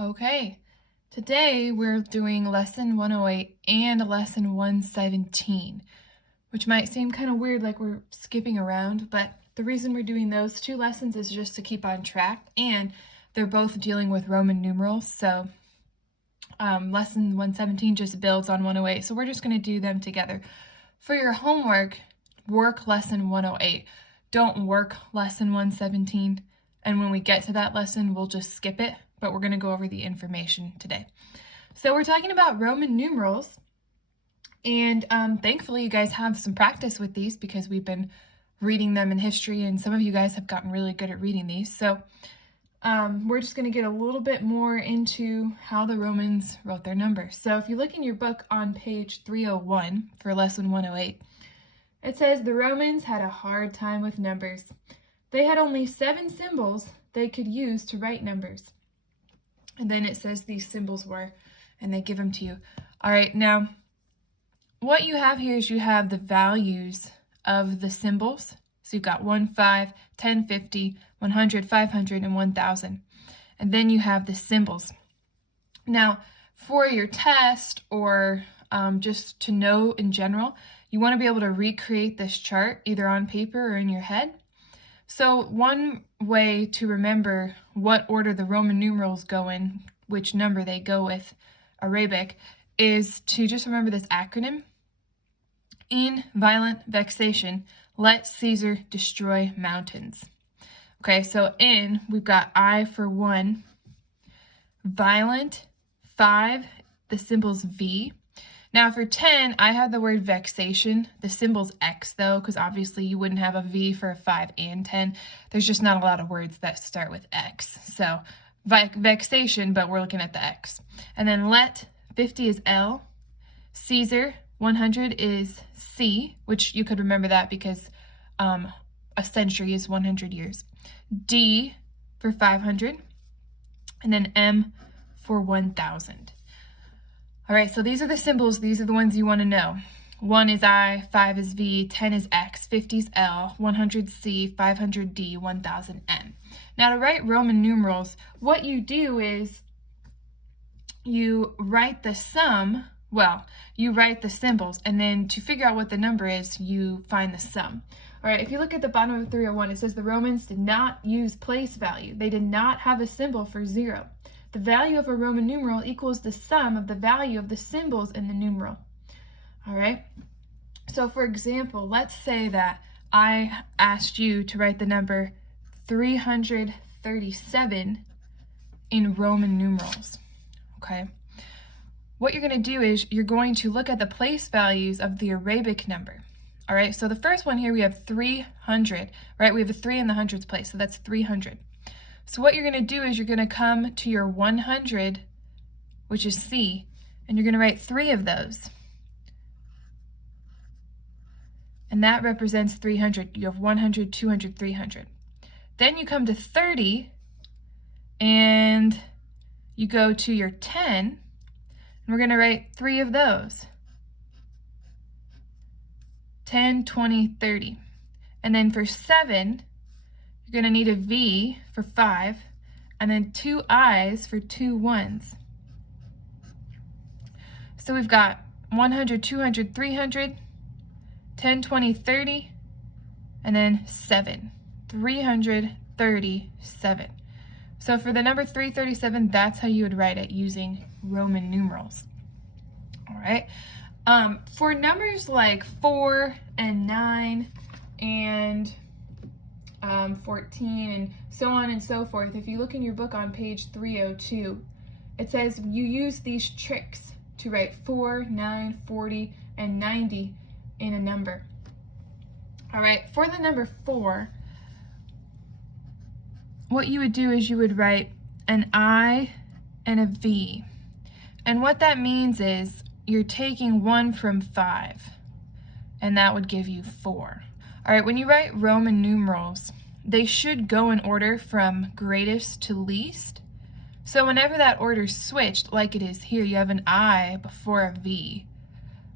Okay, today we're doing lesson 108 and lesson 117, which might seem kind of weird like we're skipping around, but the reason we're doing those two lessons is just to keep on track, and they're both dealing with Roman numerals, so lesson 117 just builds on 108, so we're just going to do them together. For your homework, work lesson 108. Don't work lesson 117, and when we get to that lesson, we'll just skip it, but we're going to go over the information today. So we're talking about Roman numerals, and thankfully you guys have some practice with these because we've been reading them in history, and some of you guys have gotten really good at reading these. So we're just going to get a little bit more into how the Romans wrote their numbers. So if you look in your book on page 301 for lesson 108, it says the Romans had a hard time with numbers. They had only 7 symbols they could use to write numbers. And then it says these symbols were, and they give them to you. All right, now what you have here is you have the values of the symbols. So you've got 1, 5, 10, 50, 100, 500, and 1,000. And then you have the symbols. Now, for your test or just to know in general, you want to be able to recreate this chart either on paper or in your head. So one way to remember what order the Roman numerals go in, which number they go with Arabic, is to just remember this acronym. In violent vexation, let Caesar destroy mountains. Okay, so in, we've got I for 1, violent, 5, the symbol's V. Now for 10, I have the word vexation. The symbol's X though, because obviously you wouldn't have a V for a 5 and 10. There's just not a lot of words that start with X. So vexation, but we're looking at the X. And then let, 50 is L. Caesar, 100 is C, which you could remember that because a century is 100 years. D for 500, and then M for 1,000. All right, so these are the symbols. These are the ones you want to know. 1 is I, 5 is V, 10 is X, 50 is L, 100 C, 500 D, 1,000 M. Now to write Roman numerals, what you do is you write the sum. Well, you write the symbols, and then to figure out what the number is, you find the sum. All right, if you look at the bottom of 301, it says the Romans did not use place value. They did not have a symbol for 0. The value of a Roman numeral equals the sum of the value of the symbols in the numeral. All right, so for example, let's say that I asked you to write the number 337 in Roman numerals, okay? What you're going to do is you're going to look at the place values of the Arabic number. All right, so the first one here we have 300, right? We have a 3 in the hundreds place, so that's 300. So what you're going to do is you're going to come to your 100, which is C, and you're going to write 3 of those. And that represents 300. You have 100, 200, 300. Then you come to 30, and you go to your 10, we're going to write 3 of those. 10, 20, 30. And then for 7, you're going to need a V for 5, and then 2 I's for 2 1s. So we've got 100, 200, 300, 10, 20, 30, and then 7. 337. So for the number 337, that's how you would write it using Roman numerals. All right. For numbers like 4 and 9 and 14 and so on and so forth, if you look in your book on page 302, it says you use these tricks to write 4, 9, 40, and 90 in a number. All right. For the number 4, what you would do is you would write an I and a V. And what that means is you're taking 1 from 5, and that would give you 4. All right, when you write Roman numerals, they should go in order from greatest to least. So whenever that order's switched, like it is here, you have an I before a V.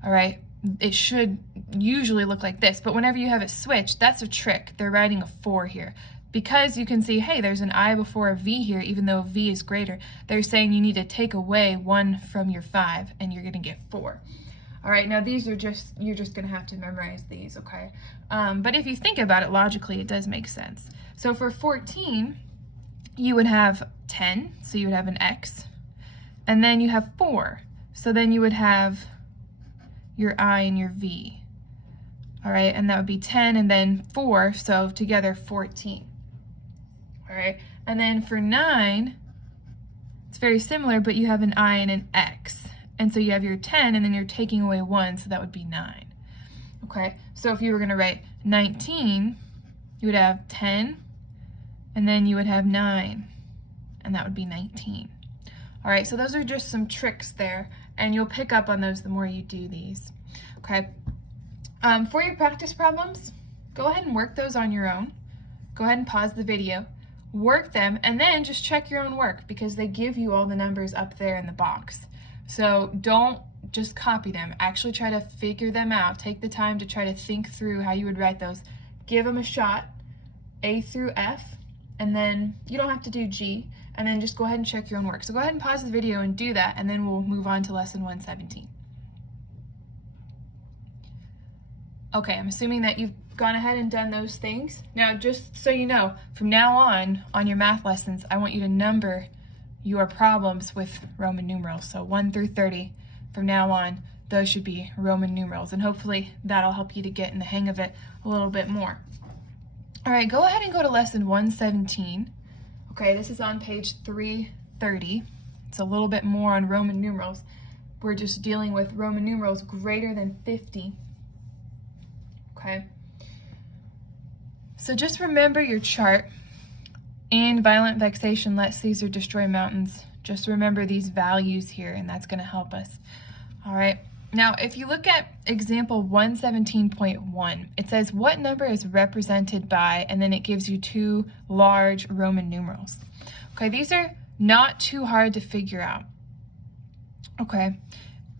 All right, it should usually look like this, but whenever you have it switched, that's a trick. They're writing a 4 here. because you can see, hey, there's an I before a V here, even though V is greater. They're saying you need to take away 1 from your 5, and you're going to get 4. All right, now these are you're just going to have to memorize these, okay? But if you think about it logically, it does make sense. So for 14, you would have 10, so you would have an X, and then you have 4. So then you would have your I and your V. All right, and that would be 10 and then 4, so together 14. All right, and then for 9, it's very similar, but you have an I and an X. And so you have your 10, and then you're taking away 1, so that would be 9. Okay, so if you were going to write 19, you would have 10, and then you would have 9, and that would be 19. All right, so those are just some tricks there, and you'll pick up on those the more you do these. Okay, for your practice problems, go ahead and work those on your own. Go ahead and pause the video, work them, and then just check your own work because they give you all the numbers up there in the box. So don't just copy them. Actually try to figure them out. Take the time to try to think through how you would write those. Give them a shot, A through F, and then you don't have to do G, and then just go ahead and check your own work. So go ahead and pause the video and do that, and then we'll move on to lesson 117. Okay, I'm assuming that you've gone ahead and done those things. Now, just so you know, from now on your math lessons, I want you to number your problems with Roman numerals. So 1 through 30, from now on, those should be Roman numerals. And hopefully that'll help you to get in the hang of it a little bit more. All right, go ahead and go to lesson 117. Okay, this is on page 330. It's a little bit more on Roman numerals. We're just dealing with Roman numerals greater than 50. Okay. So just remember your chart. In violent vexation, let Caesar destroy mountains. Just remember these values here, and that's going to help us. All right. Now, if you look at example 117.1, it says what number is represented by, and then it gives you 2 large Roman numerals. Okay, these are not too hard to figure out. Okay.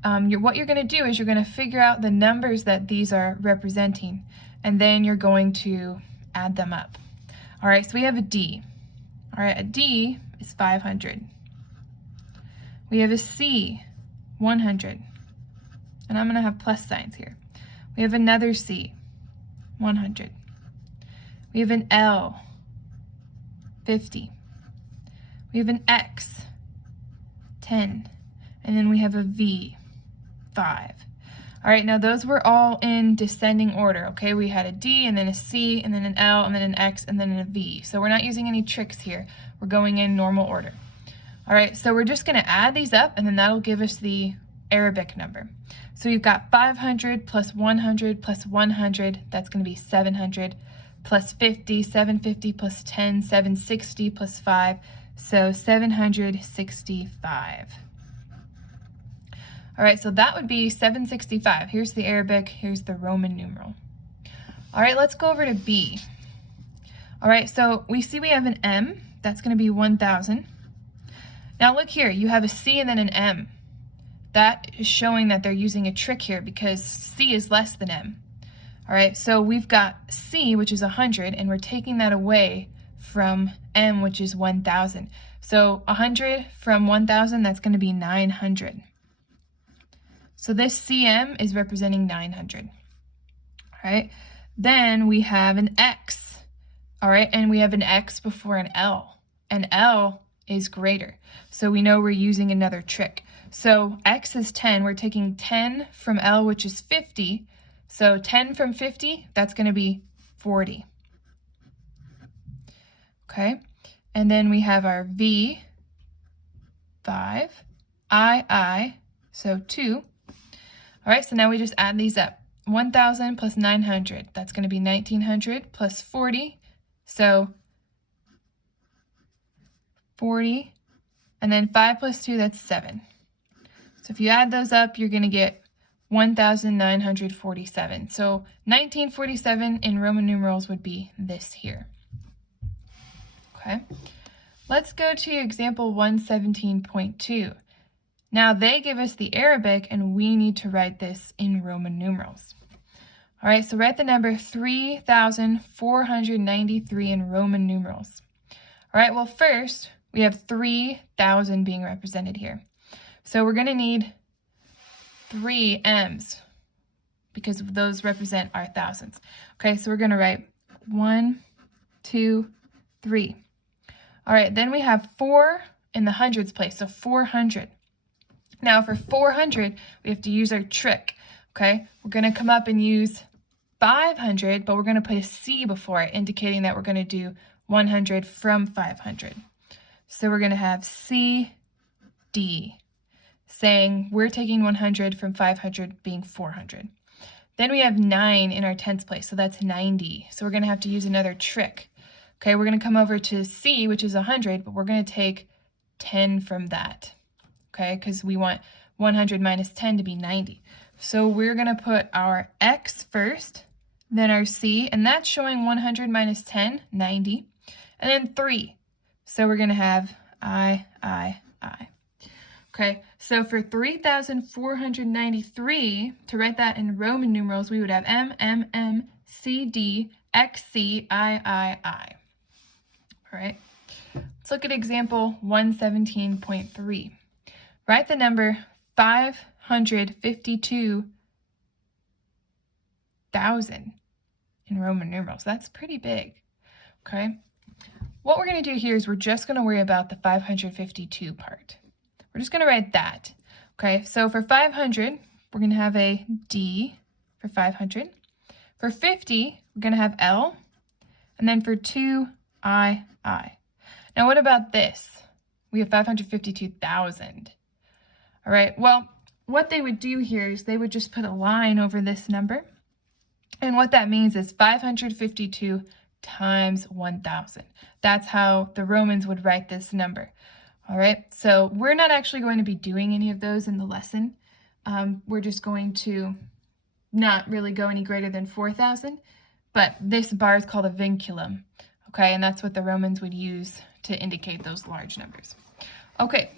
What you're going to do is you're going to figure out the numbers that these are representing, and then you're going to add them up. All right, so we have a D. All right, a D is 500. We have a C, 100. And I'm going to have plus signs here. We have another C, 100. We have an L, 50. We have an X, 10. And then we have a V, 5. All right, now those were all in descending order, okay? We had a D, and then a C, and then an L, and then an X, and then a V. So we're not using any tricks here. We're going in normal order. All right, so we're just gonna add these up, and then that'll give us the Arabic number. So you've got 500 plus 100 plus 100, that's gonna be 700, plus 50, 750 plus 10, 760 plus 5, so 765. All right, so that would be 765. Here's the Arabic, here's the Roman numeral. All right, let's go over to B. All right, so we see we have an M, that's gonna be 1,000. Now look here, you have a C and then an M. That is showing that they're using a trick here because C is less than M. All right, so we've got C, which is 100, and we're taking that away from M, which is 1,000. So 100 from 1,000, that's gonna be 900. So this CM is representing 900, all right? Then we have an X, all right? And we have an X before an L. An L is greater. So we know we're using another trick. So X is 10, we're taking 10 from L, which is 50. So 10 from 50, that's gonna be 40, okay? And then we have our V, 5, I, so 2. All right, so now we just add these up. 1,000 plus 900, that's going to be 1,900 plus 40, so 40, and then 5 plus 2, that's 7. So if you add those up, you're going to get 1,947. So 1947 in Roman numerals would be this here. Okay, let's go to example 117.2. Now they give us the Arabic and we need to write this in Roman numerals. All right, so write the number 3,493 in Roman numerals. All right, well, first we have 3,000 being represented here. So we're going to need 3 M's because those represent our thousands. Okay, so we're going to write 1, 2, 3. All right, then we have 4 in the hundreds place, so 400. Now for 400, we have to use our trick. Okay, we're going to come up and use 500, but we're going to put a C before it, indicating that we're going to do 100 from 500. So we're going to have C, D, saying we're taking 100 from 500 being 400. Then we have 9 in our tens place, so that's 90. So we're going to have to use another trick. Okay, we're going to come over to C, which is 100, but we're going to take 10 from that. Okay, because we want 100 minus 10 to be 90. So we're going to put our X first, then our C, and that's showing 100 minus 10, 90, and then 3. So we're going to have I. Okay, so for 3,493, to write that in Roman numerals, we would have M, C, D, X, C, I. All right, let's look at example 117.3. Write the number 552,000 in Roman numerals. That's pretty big, okay? What we're going to do here is we're just going to worry about the 552 part. We're just going to write that, okay? So for 500, we're going to have a D for 500. For 50, we're going to have L, and then for 2, I. Now what about this? We have 552,000. All right, well, what they would do here is they would just put a line over this number. And what that means is 552 times 1,000. That's how the Romans would write this number. All right, so we're not actually going to be doing any of those in the lesson. We're just going to not really go any greater than 4,000. But this bar is called a vinculum. Okay, and that's what the Romans would use to indicate those large numbers. Okay.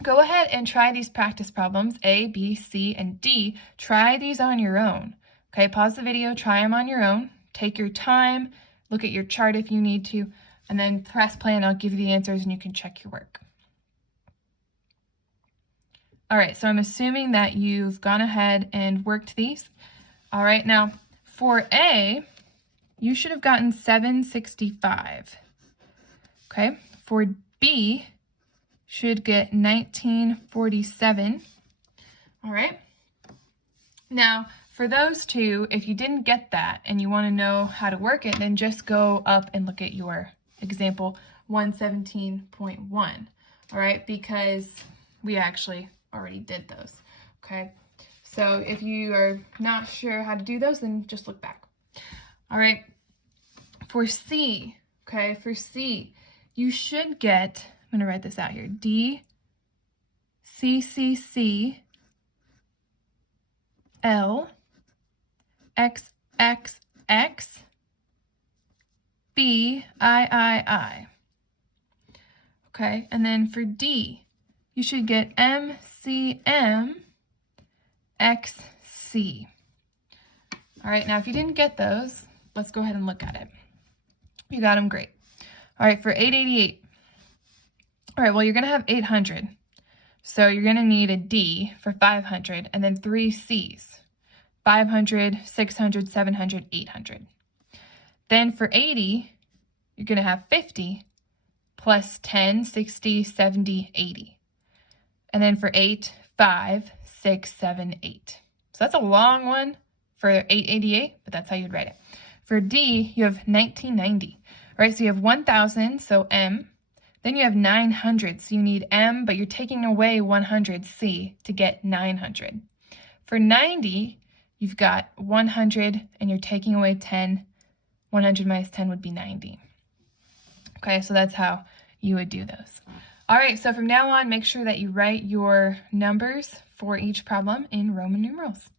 Go ahead and try these practice problems, A, B, C, and D. Try these on your own. Okay, pause the video, try them on your own. Take your time, look at your chart if you need to, and then press play and I'll give you the answers and you can check your work. All right, so I'm assuming that you've gone ahead and worked these. All right, now for A, you should have gotten 765. Okay, for B, should get 1947. All right. Now, for those two, if you didn't get that and you want to know how to work it, then just go up and look at your example 117.1. All right, because we actually already did those. Okay. So if you are not sure how to do those, then just look back. All right. For C, okay, for C, you should get, I'm going to write this out here, D, C, C, C, L, X, X, X, B, I. Okay, and then for D, you should get M, C, M, X, C. All right, now if you didn't get those, let's go ahead and look at it. You got them, great. All right, for 888. All right, well, you're going to have 800. So you're going to need a D for 500 and then 3 C's. 500, 600, 700, 800. Then for 80, you're going to have 50 plus 10, 60, 70, 80. And then for 8, 5, 6, 7, 8. So that's a long one for 888, but that's how you'd write it. For D, you have 1990. All right, so you have 1,000, so M. Then you have 900, so you need M, but you're taking away 100, C, to get 900. For 90, you've got 100, and you're taking away 10. 100 minus 10 would be 90. Okay, so that's how you would do those. All right, so from now on, make sure that you write your numbers for each problem in Roman numerals.